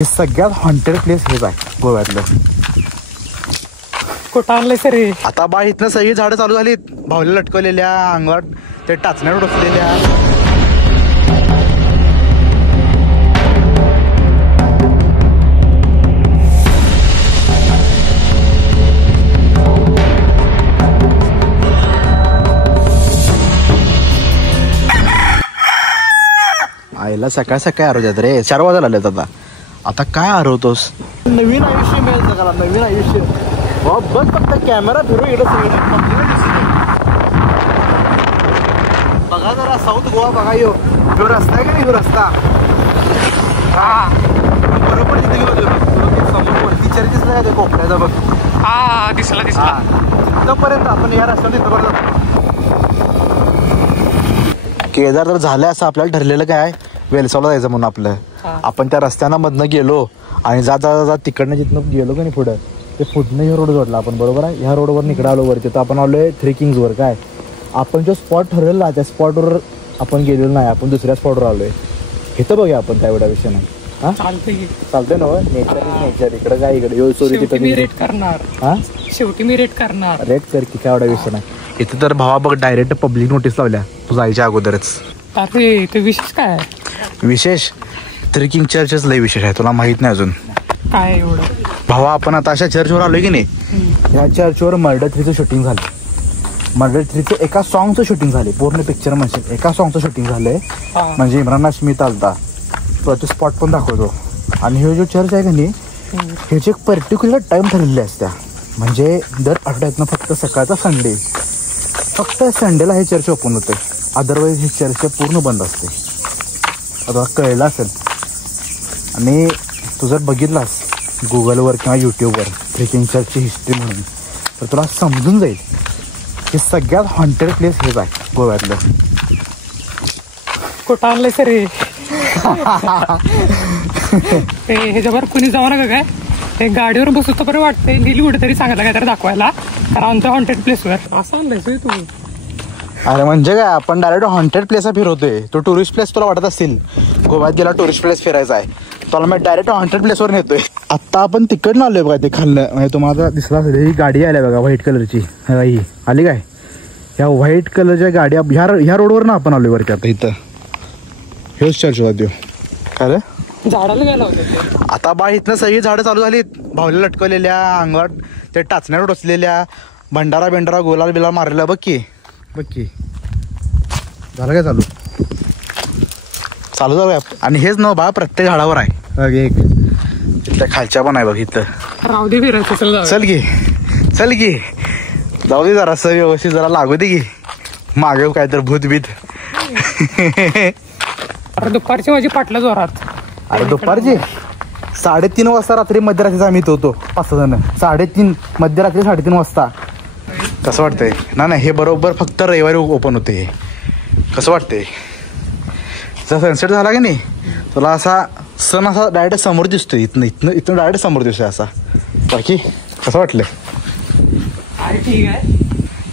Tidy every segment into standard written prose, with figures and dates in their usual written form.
हे सगळ्यात haunted place हेच आहे गोव्यातलं. कुठं आणलंय सर हे? आता बा इथनं सगळी झाडं चालू झालीत, भावल्या लटकवलेल्या, अंगावर ते टाचण्यावर डोसलेल्या. आईला सकाळ सकाळी आरवतात रे, 4 वाजायला आलेत आता. आता काय आरवतोस? नवीन आयुष्य मिळेल जगाला, नवीन आयुष्य. बघ फक्त कॅमेरा फिरू इकडे बघा जरा साऊथ गोवा बघा. यो रस्ता आहे का नाही, रस्ता हा बरोबर तिथे समोर वरती चर्चेस नाही ते कोपऱ्याचा बघ. हा दिसला दिसला. तिथपर्यंत आपण या रस्त्याने तिथपर्यंत. केदार तर झालं असं आपल्याला ठरलेलं काय, वेलसावला जायचं म्हणून आपलं. आपण त्या रस्त्यानं मधनं गेलो आणि जात जात जात तिकडनं जिथनं गेलो का नाही पुढं, ते पुढनं ह्या रोड जोडला आपण. बरोबर आहे, ह्या रोडवर इकडं आलो वरती. तर आपण आलोय 3 किंग्सवर. काय आपण जो स्पॉट ठरवला त्या स्पॉटवर आपण गेलेलो नाही, आपण दुसऱ्या स्पॉटवर आलोय. इथं बघूया आपण त्या एवढ्या विषय नाही. हा चालतंय ना. Nature is nature. इकडं काय इकडे यो सोरी तिथं मी रेट करणार. हा शेवटी मी रेट करणार. रेट कर की, काय एवढा विषय नाही. इथं तर भावा बघ डायरेक्ट पब्लिक नोटीस लावल्या तू जायच्या अगोदरच. अरे ते विशेष काय आहे? विशेष 3 किंग चर्चच लय विशेष आहे, तुला माहित नाही अजून काय एवढं. भावा आपण आता अशा चर्चवर आलोय की नाही, ह्या चर्चवर मर्डर 3चं शूटिंग झालं. मर्डर 3चं एका सॉंगचं शूटिंग झाले, पूर्ण पिक्चर म्हणजे एका सॉंगचं शूटिंग झालंय. म्हणजे इम्रान हाशमी आलता, तो स्पॉट पण दाखवतो. आणि हे जो चर्च आहे का नाही, ह्याची एक पर्टिक्युलर टाइम ठरलेली असत्या. म्हणजे दर आठवड्यातनं फक्त सकाळचा संडे, फक्त संडेला हे चर्च ओपन होते. अदरवाईज हे चर्च पूर्ण बंद असते. आता कळलं असेल. आणि तू जर बघितलास गुगलवर किंवा यूट्यूबवर 3 किंग चर्चची हिस्ट्री म्हणून, तर तुला समजून जाईल की सगळ्यात हॉन्टेड प्लेस हेच आहे गोव्यातलं. कुठं आणलंय सर हे? ते ह्याच्यावर कुणी जाऊ नका काय, ते गाडीवर बसतो बरं वाटतंय. नेली कुठेतरी चांगलं काहीतरी दाखवायला, कारण आमच्या हॉन्टेड प्लेसवर असं आणलंय तू. अरे म्हणजे काय, आपण डायरेक्ट हॉन्टेड प्लेसला फिरवतोय. तो टुरिस्ट प्लेस तुला वाटत असतील, गोव्यात गेला टुरिस्ट प्लेस फिरायचा आहे, तुला मी डायरेक्ट हॉन्टेड प्लेसवर नेतोय. आता आपण तिकडनं आलोय बघा, ते खाल्लं म्हणजे तुम्हाला दिसला असेल. ही गाडी आल्या बघा व्हाईट कलरची. ही आली काय, ह्या व्हाईट कलरच्या गाड्या ह्या रोडवर ना आपण आलोय वरती. आता इथं हेच चर्च होता त्यो. काय रे झाडाला गेला होता. आता बा इथनं सगळी झाडं चालू झालीत, भावल्या लटकवलेल्या, अंगावर ते टाचण्यावर डोसलेल्या, भंडारा बिंडारा गोलाल बिलाल मारलेला. बघ की झालं काय चालू झालं. आणि हेच न बा प्रत्येक झाडावर आहे. एक इथल्या खालच्या पण आहे बघ. इथं राहू दे फिरायचं. चल गे जाऊ दे जरा असं व्यवस्थित, जरा लागू दे की मागे काय तर भूतबीत. अरे दुपारची माझी पाटलं जोरात. अरे दुपारची 3:30 वाजता रात्री मध्यरात्रीचा आम्ही होतो 5 जण. 3:30 मध्यरात्री 3:30 वाजता. कसं वाटतंय ना? नाही हे बरोबर फक्त रविवारी ओपन होते. हे कसं वाटतंय? जर सनसेट झाला की नाही, तुला असा सण असा डायरेक्ट समोर दिसतोय. इथनं डायरेक्ट समोर दिसतोय असा. बाकी कसं वाटलं? अरे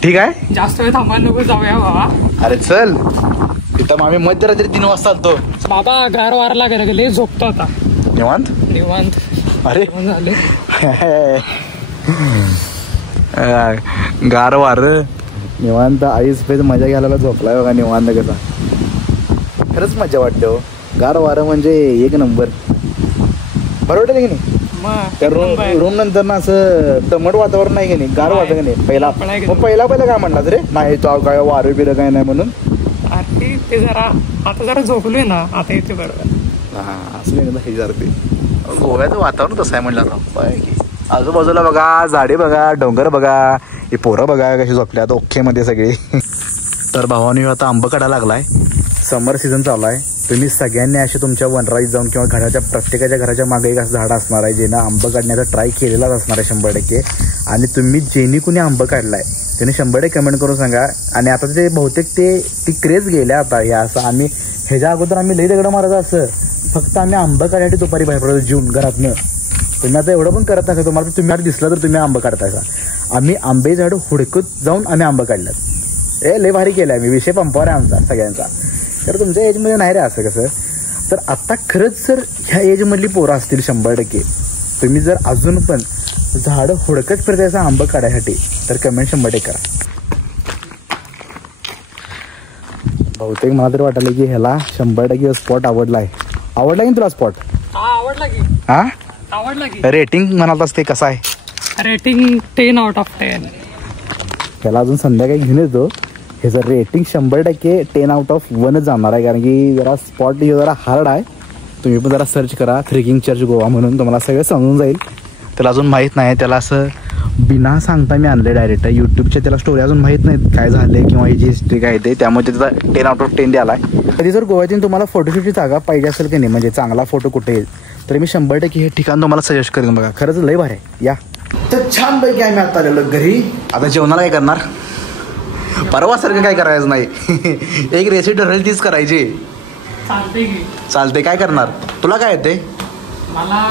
ठीक आहे. जास्त वेळ थांबायला नको, जाऊया बाबा. अरे चल, इथं आम्ही मध्यरात्री 3 वाजता आलतो बाबा. गार वार लागायला गेले, झोपतो आता निवांत. अरे झाले गार वार निवांत, आईस पेज मजा घ्यायला झोपलाय बघा निवांत. कसा खरंच मजा वाटते हो. गार वार म्हणजे एक नंबर. बरोबर आहे की नाही? त्या रूम नंतर ना असं दमट वातावरण नाही की नाही, गार वाटत की नाही. पहिला काय म्हणलास रे? नाही तो काय वारं बिरं काय नाही म्हणून. अरे ते जरा झोपलोय ना, आता येते बरोबर. हा असं हे जरा ते गोव्याचं वातावरण तसं आहे म्हणलं. आजूबाजूला बघा झाडे, बघा डोंगर, बघा हे पोरं बघा कशी झोपल्यात ओके मध्ये सगळे. तर भावानी आता आंबा काढायला लागलाय. समर सीझन चालू आहे. तुम्ही सगळ्यांनी असे तुमच्या वनराईज जाऊन किंवा घराच्या प्रत्येकाच्या घराच्या मागे एक असं झाड असणार आहे, ज्यानं आंबा काढण्याचा ट्राय केलेलाच असणार आहे 100%. आणि तुम्ही ज्यांनी कुणी आंबा काढलाय त्याने 100% कमेंट करून सांगा. आणि आता ते बहुतेक ती क्रेज गेल्या आता ह्या असं. आम्ही ह्याच्या अगोदर आम्ही लई दगडं मारायचं असं, फक्त आम्ही आंबा काढण्यासाठी दुपारी बाहेर पडतो जेवून घरातनं. तुम्ही आता एवढं पण करत नका. तुम्हाला तुम्ही आता दिसला तर तुम्ही आंबा काढतायचा. आम्ही आंबे झाड हुडकत जाऊन आम्ही आंबा काढल्यात. लय भारी केलं आम्ही. विषय पंपावर आहे आमचा सगळ्यांचा. तर तुमच्या एजमध्ये नाही रे असं कसं. तर आता खरंच जर ह्या एजमधली पोरं असतील 100%, तुम्ही जर अजून पण झाडं हुडकत फिरतायचं आंबं काढायसाठी, तर कमेंट 100% करा. बहुतेक मला तरी वाटलं की ह्याला 100% स्पॉट आवडला आहे. आवडला की तुला स्पॉट? आवडला की. हा, आवडला की. रेटिंग म्हणाल ते कसं आहे? Rating 10 out of 10. त्याला अजून संध्याकाळी घेऊन येतो. ह्याचं रेटिंग 100% 10 out of 1 जाणार आहे, कारण की जरा स्पॉट हे जरा हार्ड आहे. तुम्ही पण जरा सर्च करा थ्रिकिंग चर्च गोवा म्हणून, तुम्हाला सगळं समजून जाईल. त्याला अजून माहीत नाही, त्याला असं बिना सांगता मी आणलं डायरेक्ट. यूट्यूबच्या त्याला स्टोरी अजून माहीत नाहीत काय झालं किंवा ही जी हिस्ट्री काय ते, त्यामुळे त्याचा 10 out of 10 द्याला आहे. कधी जर गोव्यातून तुम्हाला फोटोशूटची जागा पाहिजे असेल की नाही, म्हणजे चांगला फोटो कुठे येईल, तर मी 100% हे ठिकाण तुम्हाला सजेस्ट करेन. बघा खरंच लय भारी आहे. या तर छानपैकी आम्ही आता आलेलो घरी. आता जेवणाला काय करणार? परवासारखं काय करायचं नाही. एक रेसिपी ठरवली तीच करायची. चालते. काय करणार? तुला काय येते? मला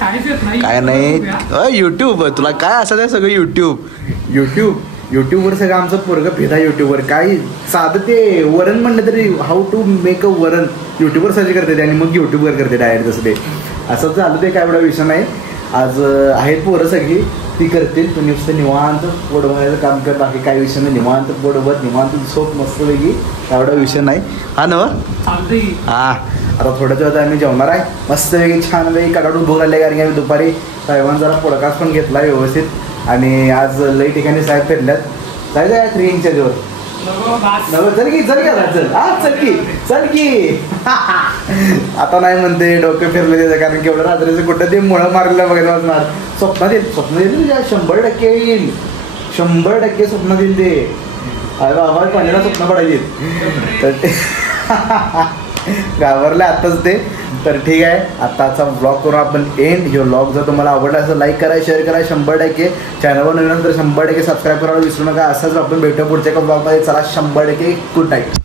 काहीच येत नाही. काय नाही, यूट्यूब. तुला काय असं आहे सगळं यूट्यूबवर सगळं आमचं पोरगं फिदा. यूट्यूबवर काय साधं ते वरण म्हणलं तरी हाऊ टू मेक अ वरण यूट्यूबवर सर्च करते ते, आणि मग यूट्यूबवर करते डायरेक्ट. तसं ते असं चालू ते, काय एवढा विषय नाही. आज आहेत पोरं सगळी, ती करतील. तुम्ही नुसतं निवांत पोट भरायचं काम कर, बाकी काही विषय नाही. निवांत पोट भर, निवांत झोप मस्त वेगळी, एवढा विषय नाही. हा ना? हा, आता थोड्याच वेळात आम्ही जेवणार आहे मस्त वेगळी छान वेगळी. कडाडून भूक आले, कारण की आम्ही दुपारी साहेबांना जरा पॉडकास्ट पण घेतला व्यवस्थित, आणि आज लई ठिकाणी साहेब फिरल्यात. जायचं आहे 3 इंचवर चल की. आता नाही म्हणते, डोकं फिरले त्याचं, कारण की एवढं रात्रीचं कुठं ते मुळं मारलेलं बघायला वाचणार. स्वप्नात येईल तुझ्या 100% येईल. 100% स्वप्नात येईल ते. अरे बाबा पाण्याला स्वप्न पडायची. तर घाबरले आत्ताच ते. तर ठीक आहे, आत्ताचा ब्लॉग करून आपण एंड. हे ब्लॉग जर तुम्हाला आवडला असेल लाईक करा, शेअर करा. 100% चॅनलवर नवीन तर 100% सबस्क्राईब करायला विसरू नका. असंच आपण भेटू पुढच्या एका ब्लॉगमध्ये. चला 100% गुड नाईट.